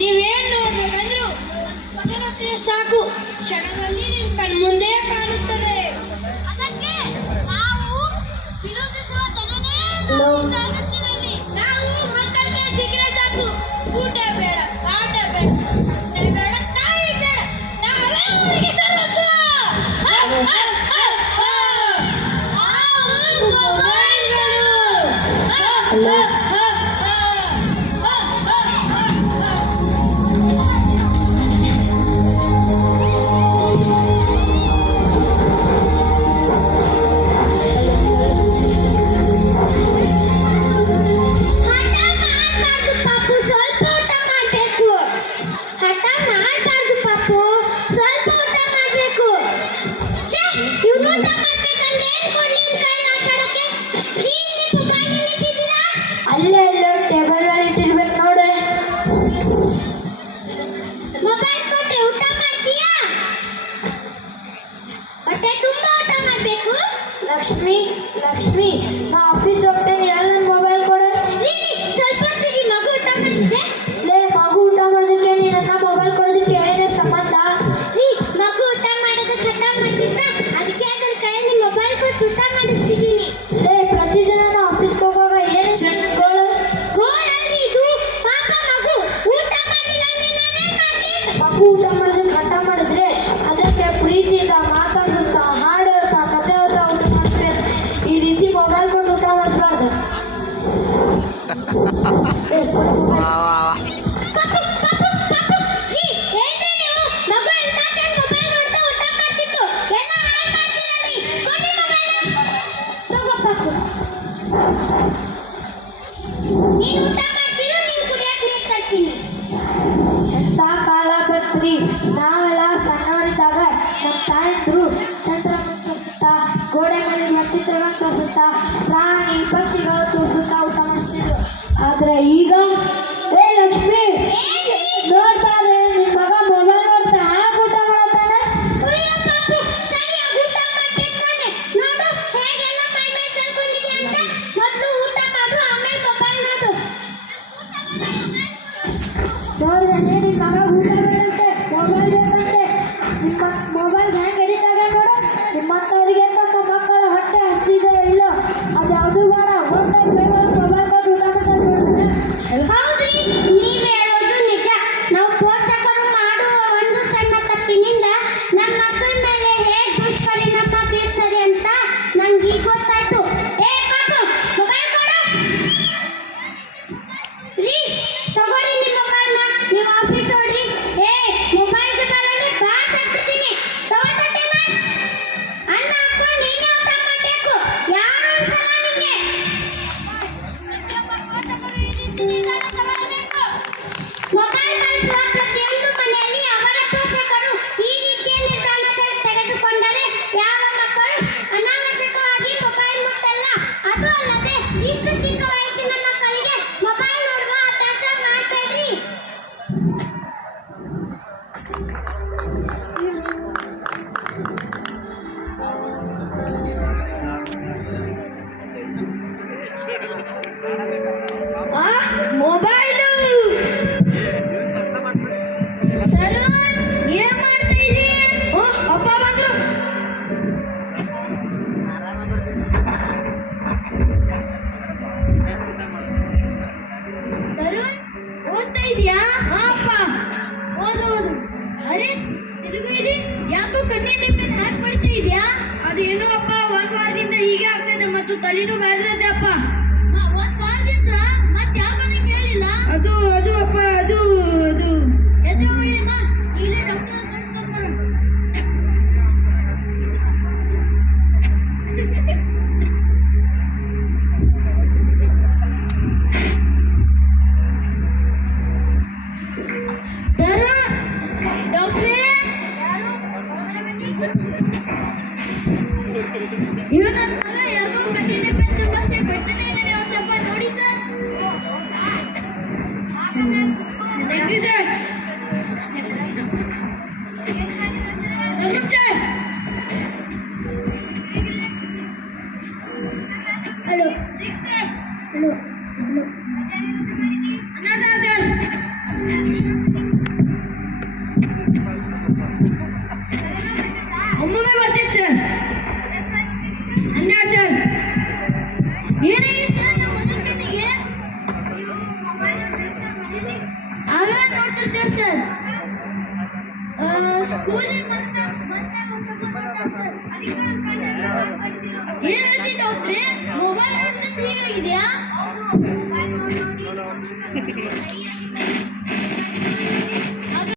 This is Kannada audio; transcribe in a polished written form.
ನೀವೇನು ನೋಡ್ಬೇಕಂದ್ರು ಸಾಕು, ಕ್ಷಣದಲ್ಲಿ ನಿಮ್ ಕಣ್ಮುಂದೆ ಕಾಣುತ್ತದೆ. ಅದಕ್ಕೆ ನಾವು ವಿರೋಧಿಸುವ ಜನನೇ ಜಗತ್ತಿನಲ್ಲಿ. ನಾವು ಮಕ್ಕಳಿಗೆ ಸಿಕ್ಕರೆ ಸಾಕು, ಊಟ ಬೇಡ, ಆಟ ಬೇಡ, ಬೇಡ, ತಾಯಿ ಬೇಡ, ನಾವೇ ಊರಿಗೆ ಸರ್ವಸ್ವ. ಲಕ್ಷ್ಮಿ, ನಾ ಆಫೀಸ್ ಹೋಗ್ತೇನೆ, ಎಲ್ಲ ಮೊಬೈಲ್ ಕೊಡು. ಸ್ವಲ್ಪ ಹೊತ್ತಿಗೆ ಮಗು ಊಟ ಮಾಡಿದ್ದೆ. ಮಗು ಊಟ ಮಾಡೋದಕ್ಕೆ ನೀನನ್ನ ಮೊಬೈಲ್ ಕೊಡೋದಕ್ಕೆ ಏನೇ ಸಂಬಂಧ? ಮಗು ಊಟ ಮಾಡೋದಕ್ಕೆ ಹಠ ಮಾಡ್ತಿದ್ದ, ಅದಕ್ಕೆ ಅದ್ರ ಕೈಯಲ್ಲಿ ಮೊಬೈಲ್ ಕೊಟ್ಟು ಊಟ ಮಾಡಿಸ್ತಿದ್ದೀನಿ. ಪ್ರತಿದಿನ ನಾ ಆಫೀಸ್ಗೆ ಹೋಗುವಾಗ ಏನೇ ಗೋಳು ಗೋಳಲ್ರಿ ಇದು, ಪಾಪ ಮಗು ಊಟ ಮಾಡಿಲ್ಲ ಅಂದ್ರೆ ನಾನೇನ್ ಮಾಡ್ಲಿ? ಮಗು ಊಟ ಮಾಡೋದಕ್ಕೆ ಹಠ ಮಾಡಿದ್ರೆ ಅದಕ್ಕೆ ಪ್ರೀತಿಯಿಂದ ಮಾತಾಡ್ತಾ ಹಾಡು ಹೇಳ್ತಾ ಕತೆ ಹೇಳ್ತಾ ಊಟ ಮಾಡಿದ್ರೆ ಈ ರೀತಿ ಮೊಬೈಲ್ ಕೊಟ್ಟು ಊಟ ಮಾಡಿಸ್ಬಾರ್ದು. ಎಂತ ಕಾಲ ಬಂತ್ರಿ. ನಾವೆಲ್ಲ ಸಣ್ಣವರಿದ್ದಾಗ ನಮ್ಮ ತಾಯಂದ್ರು ಚಂದ್ರಮನ್ ತೋರಿಸುತ್ತಾ, ಗೋಡೆ ಮೇಲಿರುವ ಚಿತ್ರಗಳನ್ನು ತೋರಿಸುತ್ತಾ, ಪ್ರಾಣಿ ಪಕ್ಷಿಗಳು ತೋರಿಸುತ್ತಾ ಊಟ ಮಾಡಿಸ್ತಿದ್ರು. ಆದ್ರೆ ಈಗ ಲಕ್ಷ್ಮಿ ನೋಡ್ತಾರೆ, ನಿನ್ ಮಗ ಮೊಬೈಲ್ ನೋಡ್ತಾ ಹ್ಯಾಕ್ ಊಟ ಮಾಡತ್ತಾನೆ. ನೋಡಿದ್ರೆ ನಿನ್ ಮಗ ಊಟ ಬೇಕಂತೆ, ಮೊಬೈಲ್ ಬೇಕಂತೆ. ನಿಮ್ಮ ಮೊಬೈಲ್ ಹ್ಯಾಂಗ್ ಎಡಿಟ್ ಆಗ ನೋಡು. ನಿಮ್ಮಂಥವ್ರಿಗೆ ತಮ್ಮ ಮಕ್ಕಳ ಹೊಟ್ಟೆ ಹಸಿದೆ ಇಲ್ಲೋ ಅದು ಯಾವುದು ಬೇಡ, ಹೊಟ್ಟೆ ಮೊಬೈಲ್ ಕೊಟ್ಟು ಊಟ ಮಾಡ್ತಾರೆ ನೋಡಿದ್ರೆ. ಹೌದ್ರಿ, ನೀವ್ ಹೇಳೋದು ನಿಜ. ನಾವು ಪೋಷಕರು ಮಾಡುವ ಒಂದು ಸಣ್ಣ ತಪ್ಪಿನಿಂದ ನಮ್ಮ ಮಕ್ಕಳ ಮೇಲೆ ಹೇಗೆ ದುಷ್ಪರಿಣಾಮ ಬೀರ್ತದೆ ಅಂತ ನಂಗೆ ಈಗ ಗೊತ್ತಾಯ್ತು. ಪಾಪು ಮೊಬೈಲ್ ಕೊಡು ರೀ, ತಗೋರಿ ನಿಮ್ಮ ಮೊಬೈಲ್ನ, ನೀವು ಆಫೀಸ್ ಹೋಗ್ರಿ. ಮೊಬೈಲ್ಗೆ ಬರೋದ್ರೆ ಬಾಸ್ ಹಾಕ್ಬಿಡ್ತೀನಿ. ತಗೋತೇನ ಅನ್ನ ಹಾಕೊಂಡು ನೀನೇ ಊಟ ಮಾಡಬೇಕು, ಯಾರು ಅನ್ಸಲ್ಲ ನಿಂಗೆ. ಇಷ್ಟು ಚಿಕ್ಕ ವಯಸ್ಸಿನ ಮಕ್ಕಳಿಗೆ ಮೊಬೈಲ್ ನೋಡುವ ಅಭ್ಯಾಸ ಮಾಡಬೇಡ್ರಿ. ಮೊಬೈಲು ಏನ್ ಮಾಡ್ತಾ ಇದೀ? ಅಪ್ಪ ಬಂದ್ರು. ತರುಣ್ ಓದ್ತಾ ಇದೀಯಾ? ಅಪ್ಪ ಓದು. ಅರೆ ತಿರುಗು ಇದೆ, ಯಾಕೋ ಕಣ್ಣಿನ ಮೇಲೆ ಹಾಕಿ ಬಿಡ್ತಾ ಇದೀಯಾ? ಅದೇನೋ ಅಪ್ಪ ಒಂದ್ ವಾರದಿಂದ ಹೀಗೆ ಆಗ್ತದೆ ಮತ್ತು ತಲೆನೂ ಬೇಡದೆ ಅಪ್ಪ. ಒಂದ್ ವಾರದಿಂದ ಮತ್ತೆ ಯಾಕಂತ ಕೇಳಿಲ್ಲ? ಅದು ಅಪ್ಪ ಅದು ಎದೆ ಉಳಿಯಮ್ಮ, ಈಗಲೇ ಡಾಕ್ಟರ್ ತೋರಿಸ್ಕೊಂಡ್ಬರು. ಇವ್ರು ನನ್ನ ಮಗ ಯಾಕೋ ಕಣ್ಣಿನ ಮೇಲೆ ಸಮಸ್ಯೆ ಬಿಡ್ತಾನೆ ಇದ್ದಾನೆ. ಅವ್ರು ಸ್ವಲ್ಪ ನೋಡಿ sir. Thank you sir. Hello hello ಒಮ್ಮೊಮ್ಮೆ ಬರ್ತೀನಿ ಸರ್. ಅನ್ಯಾಯ ಸರ್. ಏನಾಗಿದೆ ಸರ್ ನಮ್ಮ ಮಗನಿಗೆ? ಆಗ ನೋಡ್ತಿರ್ತೇವೆ ಸರ್. ಸ್ಕೂಲಿಗೆ ಏನ್ ಹೇಳ್ತಿ ಡಾಕ್ಟ್ರೆ? ಮೊಬೈಲ್ ನೋಡಿದ್ರೆ ಹೀಗಾಗಿದೆಯಾ?